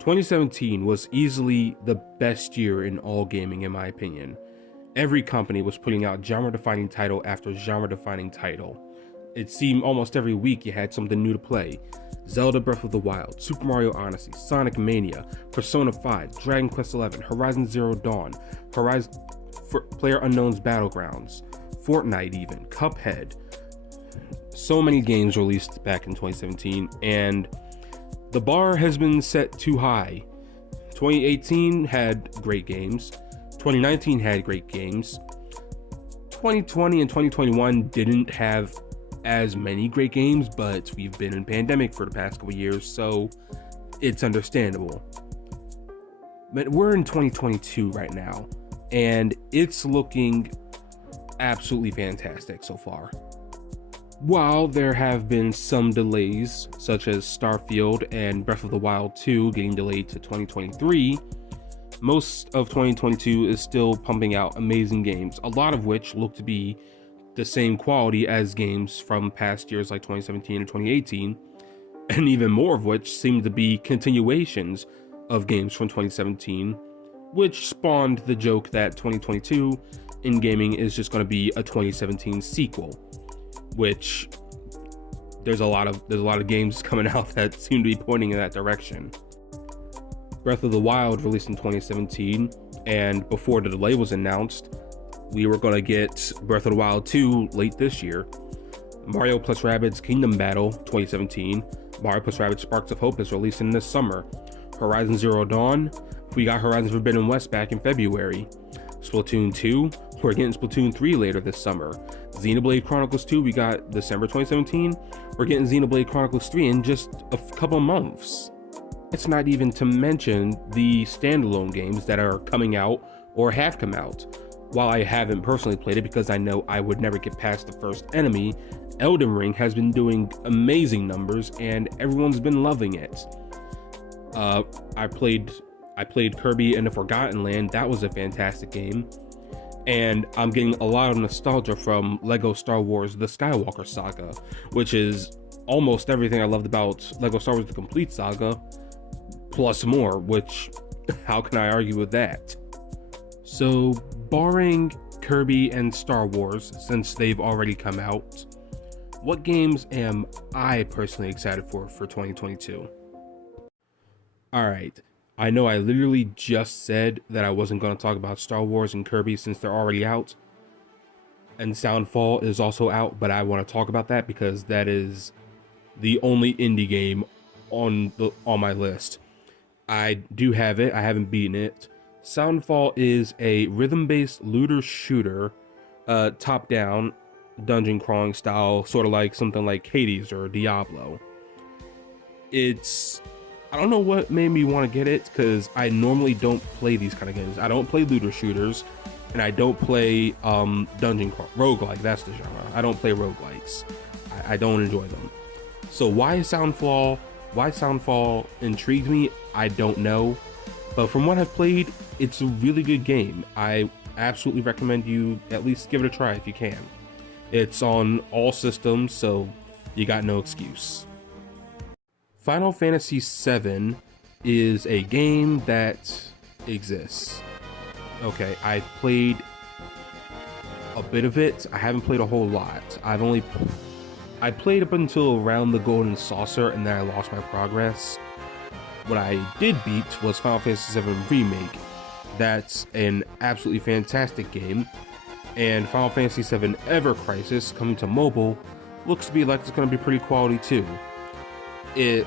2017 was easily the best year in all gaming, in my opinion. Every company was putting out genre-defining title after genre-defining title. It seemed almost every week you had something new to play. Zelda Breath of the Wild, Super Mario Odyssey, Sonic Mania, Persona 5, Dragon Quest XI, Horizon Zero Dawn, PlayerUnknown's Battlegrounds, Fortnite even, Cuphead. So many games released back in 2017, and the bar has been set too high. 2018 had great games. 2019 had great games. 2020 and 2021 didn't have as many great games, but we've been in pandemic for the past couple years, so it's understandable. But we're in 2022 right now, and it's looking absolutely fantastic so far. While there have been some delays, such as Starfield and Breath of the Wild 2 getting delayed to 2023, most of 2022 is still pumping out amazing games, a lot of which look to be the same quality as games from past years like 2017 and 2018, and even more of which seem to be continuations of games from 2017, which spawned the joke that 2022 in gaming is just going to be a 2017 sequel, which there's a lot of games coming out that seem to be pointing in that direction. Breath of the Wild released in 2017, and before the delay was announced, we were going to get Breath of the Wild 2 late this year. Mario plus Rabbids Kingdom Battle 2017, Mario plus Rabbids Sparks of Hope is releasing this summer. Horizon Zero Dawn, we got Horizon Forbidden West back in February. Splatoon 2, we're getting Splatoon 3 later this summer. Xenoblade Chronicles 2, we got December 2017. We're getting Xenoblade Chronicles 3 in just a couple months. It's not even to mention the standalone games that are coming out or have come out. While I haven't personally played it because I know I would never get past the first enemy, Elden Ring has been doing amazing numbers and everyone's been loving it. I played Kirby and the Forgotten Land. That was a fantastic game. And I'm getting a lot of nostalgia from Lego Star Wars The Skywalker Saga, which is almost everything I loved about Lego Star Wars The Complete Saga, plus more, which, how can I argue with that? So, barring Kirby and Star Wars, since they've already come out, what games am I personally excited for 2022? Alright, I know I literally just said that I wasn't going to talk about Star Wars and Kirby since they're already out, and Soundfall is also out, but I want to talk about that because that is the only indie game on my list. I do have it, I haven't beaten it. Soundfall is a rhythm-based looter shooter, top-down, dungeon crawling style, sort of like something like Hades or Diablo. I don't know what made me want to get it, because I normally don't play these kind of games. I don't play looter shooters, and I don't play dungeon crawl, roguelike, that's the genre. I don't play roguelikes. I don't enjoy them. So why Soundfall intrigues me, I don't know. But from what I've played, it's a really good game. I absolutely recommend you at least give it a try if you can. It's on all systems, so you got no excuse. Final Fantasy VII is a game that exists. Okay, I've played a bit of it. I haven't played a whole lot. I played up until around the Golden Saucer, and then I lost my progress. What I did beat was Final Fantasy VII Remake. That's an absolutely fantastic game. And Final Fantasy VII Ever Crisis, coming to mobile, looks to be like it's going to be pretty quality too. It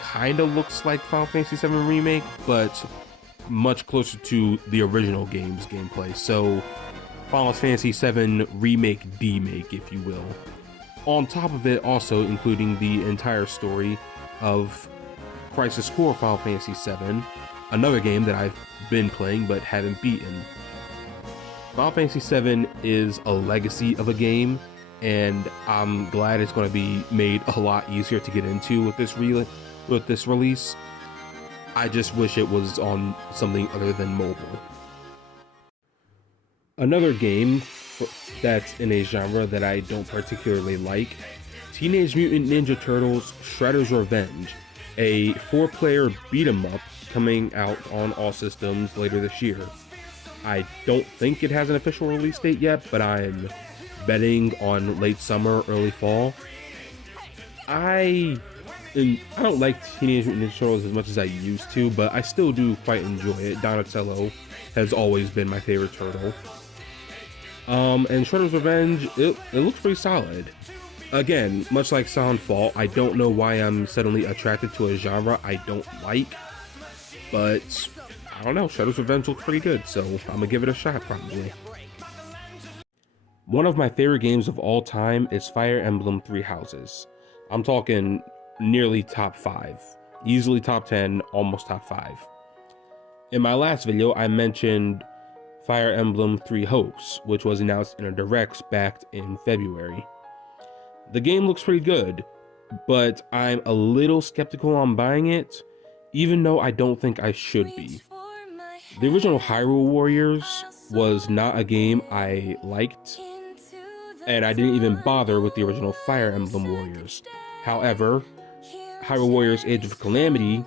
kind of looks like Final Fantasy VII Remake, but much closer to the original game's gameplay. So, Final Fantasy VII Remake D-Make, if you will. On top of it, also including the entire story of Crisis Core Final Fantasy VII, another game that I've been playing but haven't beaten. Final Fantasy VII is a legacy of a game, and I'm glad it's going to be made a lot easier to get into with this release. I just wish it was on something other than mobile. Another game that's in a genre that I don't particularly like, Teenage Mutant Ninja Turtles Shredder's Revenge, a 4-player beat-em-up coming out on all systems later this year. I don't think it has an official release date yet, but I'm betting on late summer, early fall. I don't like Teenage Mutant Ninja Turtles as much as I used to, but I still do quite enjoy it. Donatello has always been my favorite turtle. And Shredder's Revenge, it looks pretty solid. Again, much like Soundfall, I don't know why I'm suddenly attracted to a genre I don't like, but I don't know, Shredder's Revenge looks pretty good, so I'm gonna give it a shot probably. One of my favorite games of all time is Fire Emblem Three Houses. I'm talking nearly top 5, easily top 10, almost top 5. In my last video, I mentioned Fire Emblem Three Hopes, which was announced in a direct back in February. The game looks pretty good, but I'm a little skeptical on buying it, even though I don't think I should be. The original Hyrule Warriors was not a game I liked, and I didn't even bother with the original Fire Emblem Warriors. However, Hyrule Warriors Age of Calamity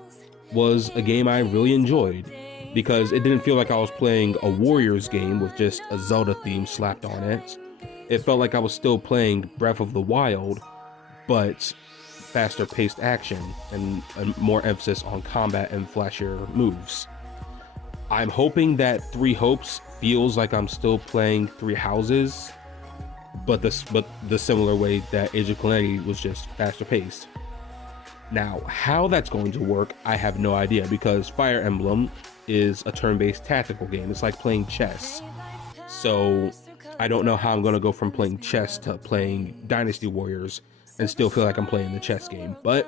was a game I really enjoyed, because it didn't feel like I was playing a Warriors game with just a Zelda theme slapped on it. It felt like I was still playing Breath of the Wild, but faster paced action and more emphasis on combat and flashier moves. I'm hoping that Three Hopes feels like I'm still playing Three Houses, but the similar way that Age of Calamity was just faster paced. Now, how that's going to work, I have no idea, because Fire Emblem is a turn-based tactical game. It's like playing chess. So I don't know how I'm going to go from playing chess to playing Dynasty Warriors and still feel like I'm playing the chess game. But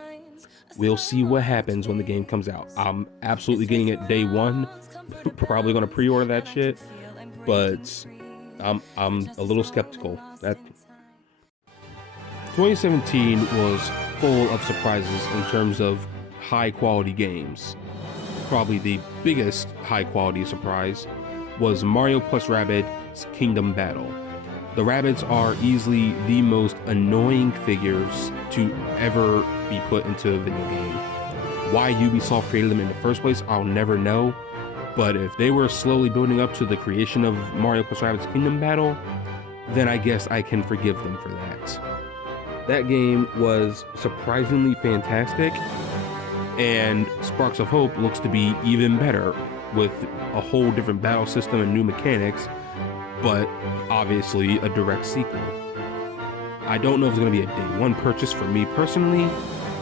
we'll see what happens when the game comes out. I'm absolutely getting it day one. Probably going to pre-order that shit. But I'm a little skeptical. 2017 was full of surprises in terms of high-quality games. Probably the biggest high-quality surprise was Mario plus Rabbids Kingdom Battle. The Rabbids are easily the most annoying figures to ever be put into a video game. Why Ubisoft created them in the first place, I'll never know, but if they were slowly building up to the creation of Mario plus Rabbids Kingdom Battle, then I guess I can forgive them for that. That game was surprisingly fantastic, and Sparks of Hope looks to be even better with a whole different battle system and new mechanics, but obviously a direct sequel. I don't know if it's going to be a day one purchase for me personally,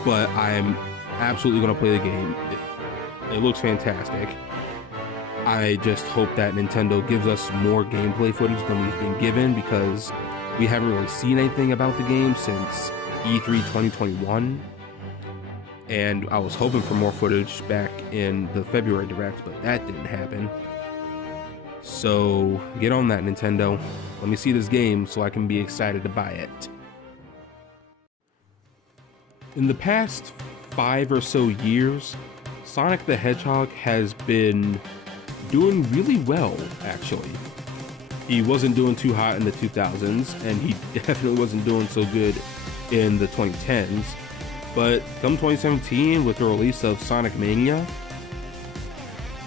but I'm absolutely going to play the game. It looks fantastic. I just hope that Nintendo gives us more gameplay footage than we've been given, because we haven't really seen anything about the game since E3 2021. And I was hoping for more footage back in the February Direct, but that didn't happen. So get on that, Nintendo. Let me see this game so I can be excited to buy it. In the past 5 or so years, Sonic the Hedgehog has been doing really well, actually. He wasn't doing too hot in the 2000s, and he definitely wasn't doing so good in the 2010s. But come 2017, with the release of Sonic Mania,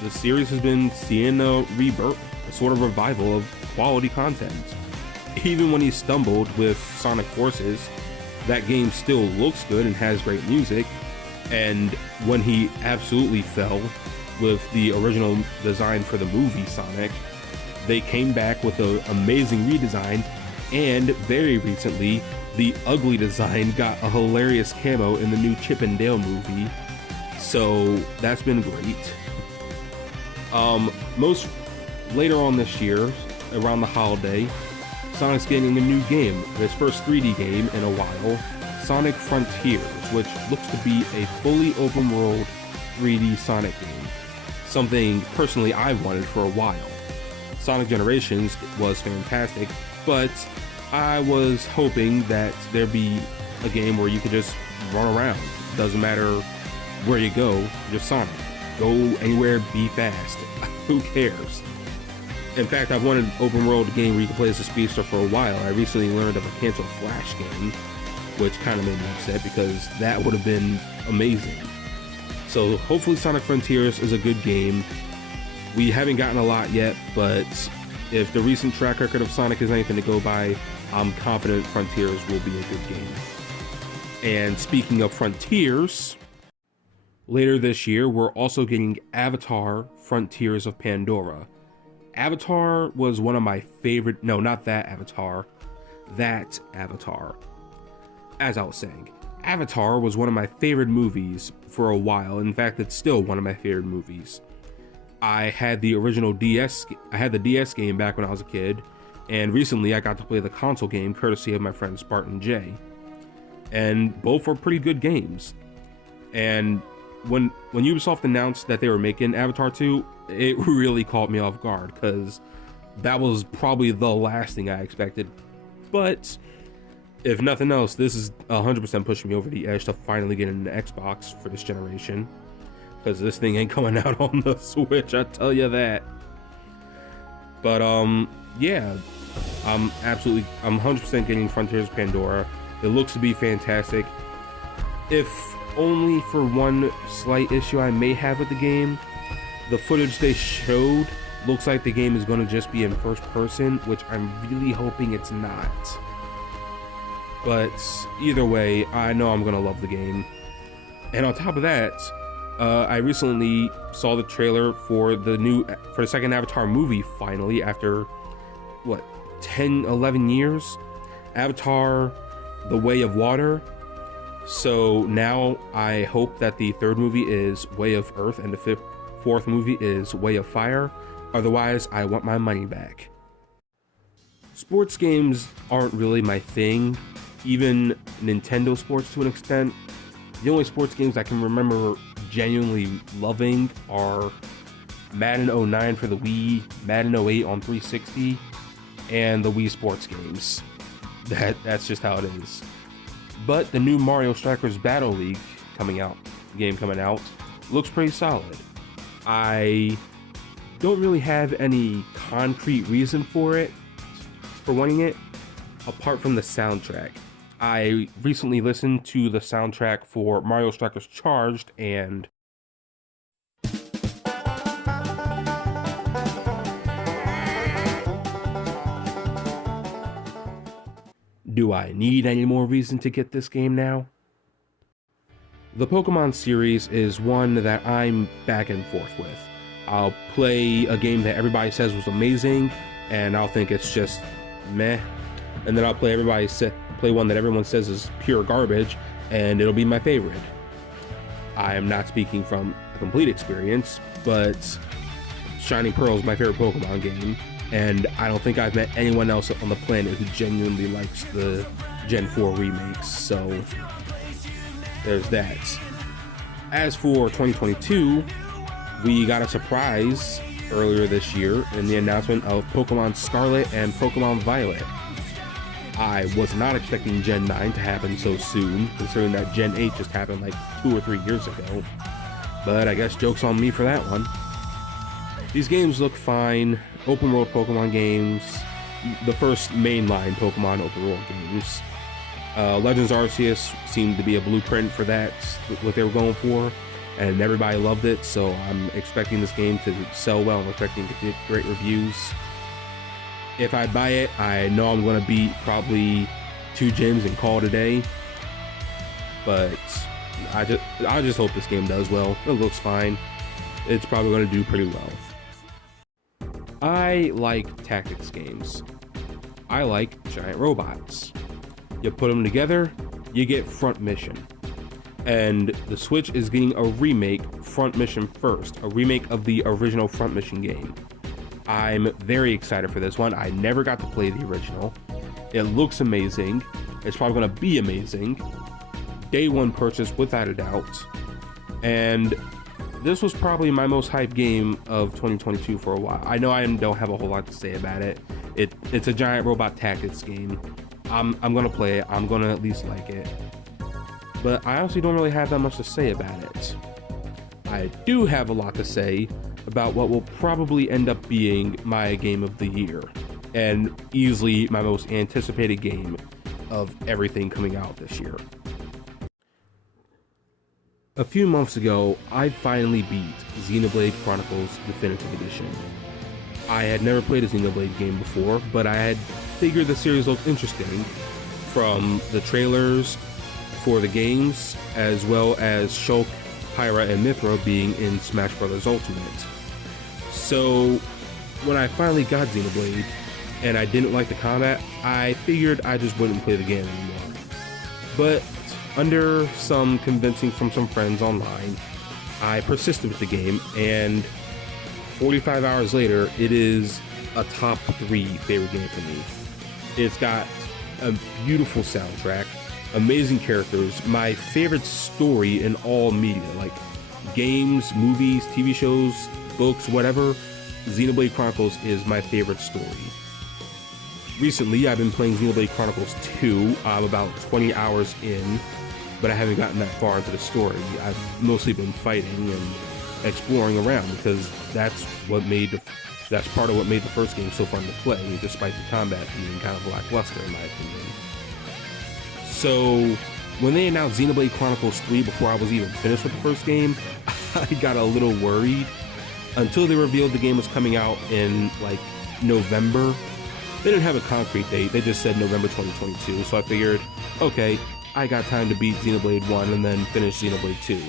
the series has been seeing a rebirth, a sort of revival of quality content. Even when he stumbled with Sonic Forces, that game still looks good and has great music. And when he absolutely fell with the original design for the movie Sonic, they came back with an amazing redesign, and very recently, the ugly design got a hilarious camo in the new Chip and Dale movie, so that's been great. Later on this year, around the holiday, Sonic's getting a new game, his first 3D game in a while, Sonic Frontiers, which looks to be a fully open world 3D Sonic game, something personally I've wanted for a while. Sonic Generations was fantastic, but I was hoping that there'd be a game where you could just run around. Doesn't matter where you go, just Sonic. Go anywhere, be fast. Who cares? In fact, I've wanted an open world game where you can play as a speedster for a while. I recently learned of a canceled Flash game, which kind of made me upset because that would have been amazing. So hopefully Sonic Frontiers is a good game. We haven't gotten a lot yet, but if the recent track record of Sonic is anything to go by, I'm confident Frontiers will be a good game. And speaking of Frontiers, later this year, we're also getting Avatar: Frontiers of Pandora. Avatar was one of my favorite, no, not that Avatar, that Avatar. As I was saying, Avatar was one of my favorite movies for a while. In fact, it's still one of my favorite movies. I had the original DS, I had the DS game back when I was a kid, and recently I got to play the console game courtesy of my friend Spartan J. And both were pretty good games. And when Ubisoft announced that they were making Avatar 2, it really caught me off guard, because that was probably the last thing I expected. But if nothing else, this is 100% pushing me over the edge to finally get an Xbox for this generation, because this thing ain't coming out on the Switch, I tell you that. But yeah, I'm 100% getting Frontiers of Pandora. It looks to be fantastic, if only for one slight issue I may have with the game. The footage they showed looks like the game is going to just be in first person, which I'm really hoping it's not. But either way, I know I'm going to love the game. And on top of that, I recently saw the trailer for the second Avatar movie, finally, after what, 10-11 years. Avatar: The Way of Water. So now I hope that the third movie is Way of Earth and the fourth movie is Way of Fire. Otherwise, I want my money back. Sports games aren't really my thing, even Nintendo sports to an extent. The only sports games I can remember genuinely loving are Madden 09 for the Wii, Madden 08 on 360, and the Wii Sports games. That's just how it is. But the new Mario Strikers Battle League coming out, looks pretty solid. I don't really have any concrete reason for wanting it, apart from the soundtrack. I recently listened to the soundtrack for Mario Strikers Charged, and do I need any more reason to get this game now? The Pokemon series is one that I'm back and forth with. I'll play a game that everybody says was amazing, and I'll think it's just meh. And then I'll play one that everyone says is pure garbage, and it'll be my favorite. I am not speaking from a complete experience, but Shining Pearl is my favorite Pokemon game, and I don't think I've met anyone else on the planet who genuinely likes the Gen 4 remakes, so there's that. As for 2022, we got a surprise earlier this year in the announcement of Pokemon Scarlet and Pokemon Violet. I was not expecting Gen 9 to happen so soon, considering that Gen 8 just happened like 2 or 3 years ago. But I guess joke's on me for that one. These games look fine. Open world Pokemon games. The first mainline Pokemon open world games. Legends Arceus seemed to be a blueprint for that, what they were going for. And everybody loved it, so I'm expecting this game to sell well. I'm expecting to get great reviews. If I buy it, I know I'm going to beat probably 2 gyms and call it a day. But I just hope this game does well. It looks fine. It's probably going to do pretty well. I like tactics games. I like giant robots. You put them together, you get Front Mission. And the Switch is getting a remake, Front Mission First, a remake of the original Front Mission game. I'm very excited for this one. I never got to play the original. It looks amazing. It's probably going to be amazing. Day one purchase without a doubt. And this was probably my most hyped game of 2022 for a while. I know I don't have a whole lot to say about it. It's a giant robot tactics game. I'm going to play it. I'm going to at least like it. But I honestly don't really have that much to say about it. I do have a lot to say about what will probably end up being my game of the year, and easily my most anticipated game of everything coming out this year. A few months ago, I finally beat Xenoblade Chronicles Definitive Edition. I had never played a Xenoblade game before, but I had figured the series looked interesting from the trailers for the games, as well as Shulk, Pyra, and Mithra being in Smash Bros. Ultimate. So when I finally got Xenoblade, and I didn't like the combat, I figured I just wouldn't play the game anymore. But under some convincing from some friends online, I persisted with the game, and 45 hours later, it is a top 3 favorite game for me. It's got a beautiful soundtrack, amazing characters, my favorite story in all media, like games, movies, TV shows, books, whatever. Xenoblade Chronicles is my favorite story. Recently, I've been playing Xenoblade Chronicles 2. I'm about 20 hours in, but I haven't gotten that far into the story. I've mostly been fighting and exploring around because that's part of what made the first game so fun to play, despite the combat being kind of lackluster in my opinion. So when they announced Xenoblade Chronicles 3 before I was even finished with the first game, I got a little worried until they revealed the game was coming out in like November. They didn't have a concrete date, they just said November 2022, so I figured, okay, I got time to beat Xenoblade 1 and then finish Xenoblade 2.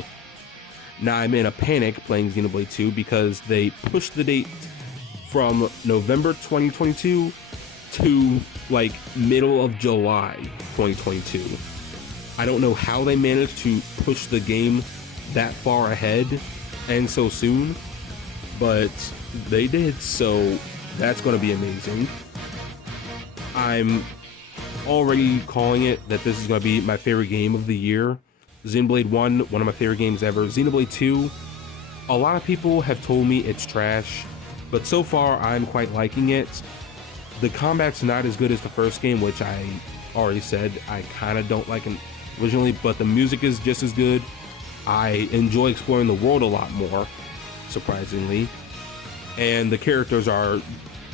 Now I'm in a panic playing Xenoblade 2 because they pushed the date from November 2022 to like middle of July 2022. I don't know how they managed to push the game that far ahead and so soon, but they did, so that's going to be amazing. I'm already calling it that this is going to be my favorite game of the year. Xenoblade 1, one of my favorite games ever. Xenoblade 2, a lot of people have told me it's trash, but so far I'm quite liking it. The combat's not as good as the first game, which I already said I kind of don't like it originally, but the music is just as good. I enjoy exploring the world a lot more, surprisingly, and the characters are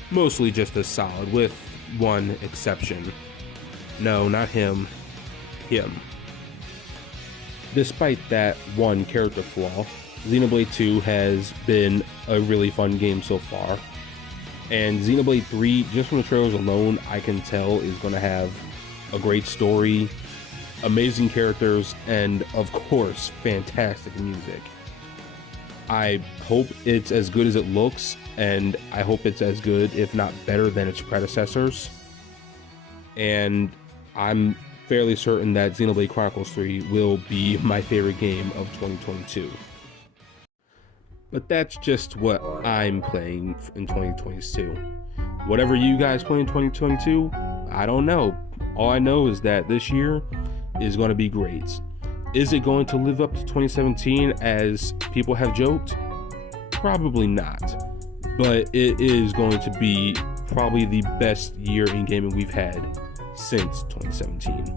mostly just as solid, with one exception. No, not him. Him. Despite that one character flaw, Xenoblade 2 has been a really fun game so far. And Xenoblade 3, just from the trailers alone, I can tell is going to have a great story, amazing characters, and of course, fantastic music. I hope it's as good as it looks, and I hope it's as good, if not better, than its predecessors. And I'm fairly certain that Xenoblade Chronicles 3 will be my favorite game of 2022. But that's just what I'm playing in 2022. Whatever you guys play in 2022, I don't know. All I know is that this year is going to be great. Is it going to live up to 2017 as people have joked? Probably not. But it is going to be probably the best year in gaming we've had since 2017.